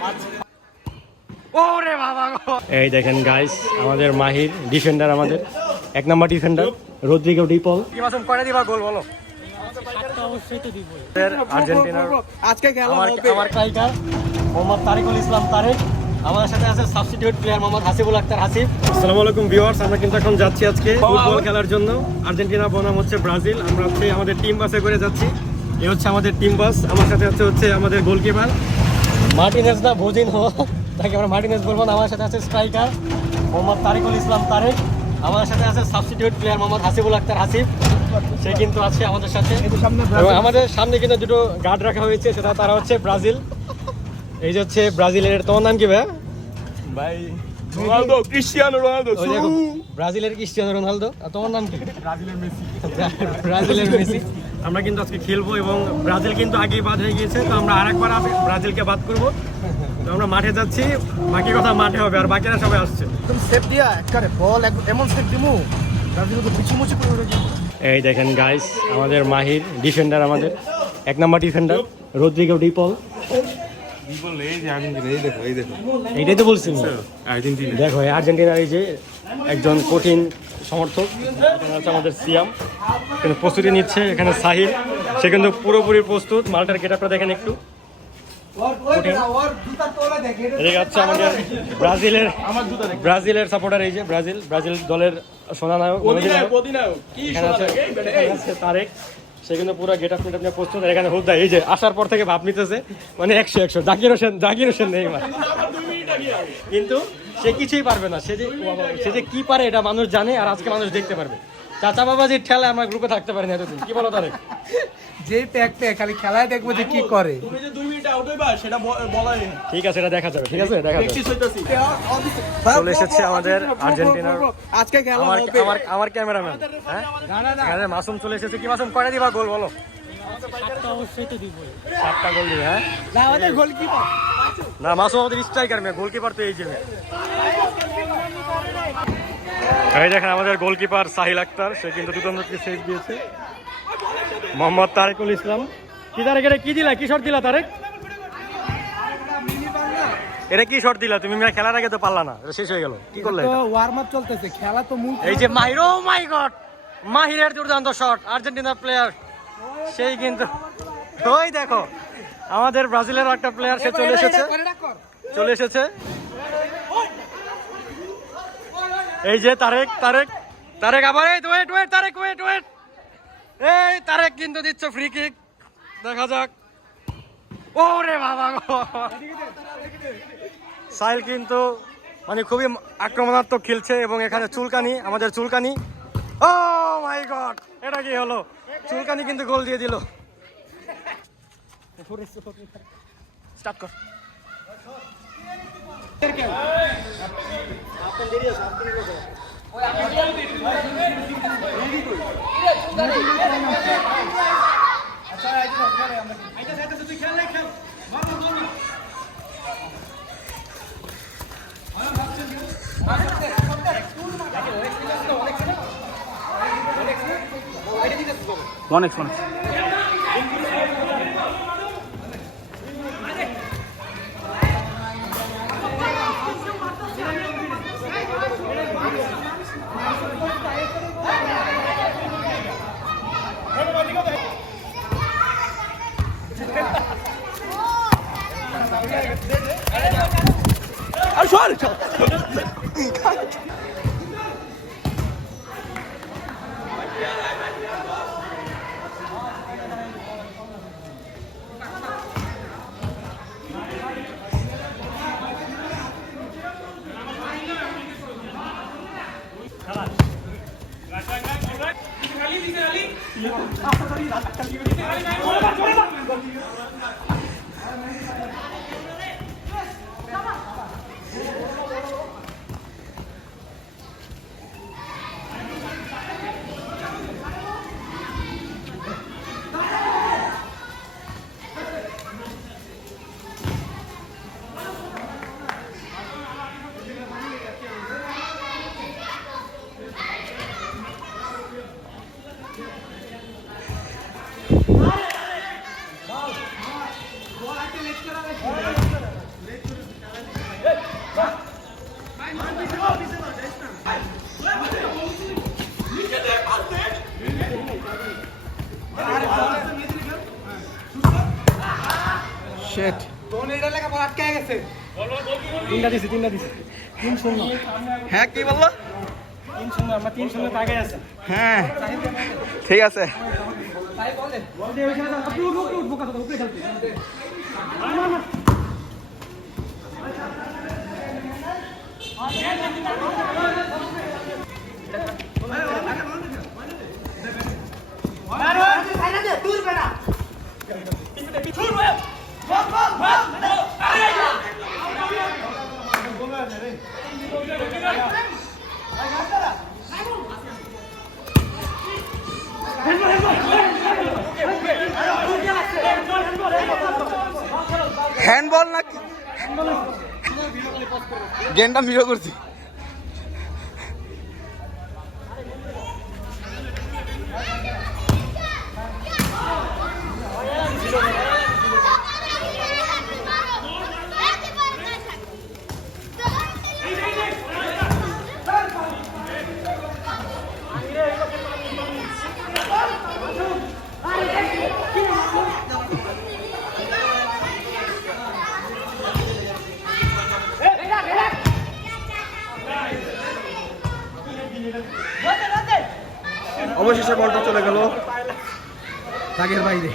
ওরে বাবা গো, এই দেখেন গাইস আমাদের মাহির ডিফেন্ডার, আমাদের এক নাম্বার ডিফেন্ডার রদ্রিগো ডিপল। কি মাসুম কয়টা দিবা গোল বলো? অবশ্যই তো দিব। আর্জেন্টিনার আজকে খেলা হবে। আমার স্ট্রাইকার মোহাম্মদ তারিকুল ইসলাম তারেক, আমাদের সাথে আছে সাবস্টিটিউট প্লেয়ার মোহাম্মদ হাসিবুল আক্তার হাসিব। আসসালামু আলাইকুম ভিউয়ার্স, আমরা কিন্তু এখন যাচ্ছি আজকে ফুটবল খেলার জন্য। আর্জেন্টিনা বনাম হচ্ছে ব্রাজিল। আমরা হচ্ছে আমাদের টিম বাসে করে যাচ্ছি। এই হচ্ছে আমাদের টিম বাস। আমার সাথে হচ্ছে আমাদের গোলকিপার মার্টিনেজ না বোজিনহো, তাকে আমরা মার্টিনেজ বলবো না। আমার সাথে আছে স্ট্রাইকার মোহাম্মদ তারিকুল ইসলাম তারেক, আমাদের সাথে আছে সাবস্টিটিউট প্লেয়ার মোহাম্মদ হাসিবুল আক্তার হাসিব, সে কিন্তু আছে আমাদের সাথে। এবং আমাদের সামনে কিন্তু দুটো গার্ড রাখা হয়েছে, সেটা তারা হচ্ছে ব্রাজিল। এই যে হচ্ছে ব্রাজিলের, তোমার নাম কি ভাই? ভাই রোনালদো, ক্রিস্টিয়ানো রোনালদো। ব্রাজিলের ক্রিস্টিয়ানো রোনালদো। আর তোমার নাম কি? ব্রাজিলের মেসি। ব্রাজিলের মেসি। আমরা কিন্তু আজকে খেলবো এবং ব্রাজিল কিন্তু আগেই বাদ হয়ে গিয়েছে, তো আমরা আরেকবার ব্রাজিলকে বাদ করবো। তো আমরা মাঠে যাচ্ছি, বাকি কথা মাঠে হবে, আর বাকিরা সবাই আসছে। তুমি সেভ দিয়া একবারে বল এমন সেভ দিমু ব্রাজিল তো পিছুমুচি করে উড়ে যাবে। এই দেখেন গাইস আমাদের মাহির ডিফেন্ডার, আমাদের এক নাম্বার ডিফেন্ডার রদ্রিগো ডিপল। এইটাই তো বলছি, দেখো আর্জেন্টিনার এই যে একজন কঠিন সমর্থক, আমাদের সিয়াম কিন্তু প্রস্তুতি নিচ্ছে। এখানে সাহিল, সে কিন্তু পুরোপুরি প্রস্তুত। মালটার গেটআপটা দেখেন একটু। এদিকে হচ্ছে আমাদের ব্রাজিলের সাপোর্টার, এই যে ব্রাজিল দলের সোনানায়ক এখানে আছে তারেক, সে কিন্তু পুরো গেটআপ টেটআপ নিয়ে প্রস্তুত। এখানে হুদ্দা এই যে আসার পর থেকে ভাব নিতেছে, মানে 100 জাকির হোসেন নেই মানে। কিন্তু সে কিছুই পারবে না। সে যে কি পারে এটা মানুষ জানে, আর আজকে মানুষ দেখতে পারবে। চাচা বাবাজির ঠেলা আমরা গ্রুপে থাকতে পারি না এতদিন। কি বলো তারেক? যে ট্যাগটা খালি খেলায় দেখবো যে কি করে। তুমি যে 2 মিনিট আউট হইবা সেটা বলাই। ঠিক আছে, এটা দেখা যাবে। ঠিক আছে, দেখা যাবে। চলে এসেছে আমাদের আর্জেন্টিনার আজকে খেলা হবে। আমার ক্যামেরাম্যান, হ্যাঁ মাসুম চলে এসেছে। কি মাসুম কয়টা দিবা গোল বলো? অবশ্যই তো দিব। 7টা গোল দিবে। হ্যাঁ না আমাদের গোলকিপার না, মাসুম আমাদের স্ট্রাইকার, গোলকিপার তো এই যে। এই দেখেন আমাদের গোলকিপার সাহিল আক্তার, সে কিন্তু দুটো সেভ দিয়েছে। মোহাম্মদ তারেকুল ইসলাম। কি তারেক, এটা কি দিলা? কি শট দিলা তারেক? এটা কি শট দিলা তুমি? খেলার আগে তো পারলা না, শেষ হয়ে গেল। কি করলে? ওয়ার্ম আপ চলতেছে, খেলা তো মূল। এই যে মাহির, ও মাই গড, মাহিরের দুর্দান্ত শট। আর্জেন্টিনার প্লেয়ার সেই কিন্তু, ওই দেখো আমাদের ব্রাজিলের একটা প্লেয়ার, সে চলে এসেছে। এই যে তারেক আবার ওয়েট তারেক ওয়েট। এই তারেক কিন্তু দিচ্ছে ফ্রি কিক, দেখা যাক। ওরে বাবা গো, সাহিল কিন্তু মানে খুবই আক্রমণাত্মক খেলছে। এবং এখানে চুলকানি, আমাদের চুলকানি, ও মাই গড, এটা কি হলো? চুলকানি কিন্তু গোল দিয়ে দিল। স্টার্ট কর। অনেক আর সর তিনটা দিছি 3-0 হ্যাঁ কি বললো 3-0 আমরা 3-0 আগে আছে হ্যাঁ ঠিক আছে বল দে ওইখানে আপনি উঠবো কথা উপরে খেলতে হ্যান্ডবল নাকি গেমটা মিরো করছি অবশেষে বলটা চলে গেল দাগের বাইরে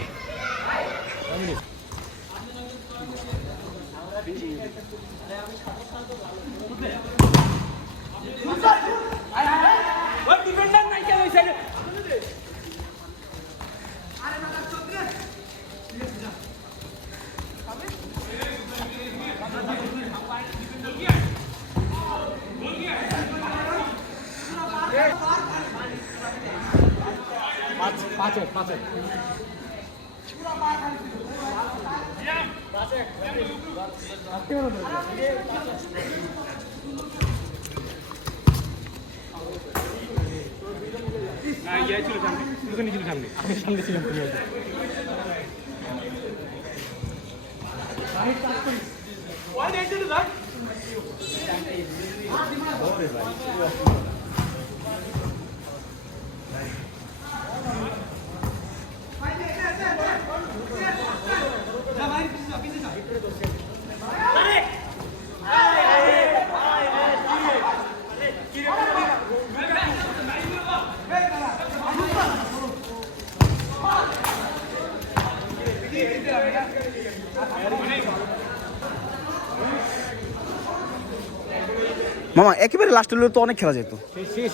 পাঁচে সামনে ছিলাম মামা একেবারে লাস্ট হলে তো অনেক খেলা যেত শেষ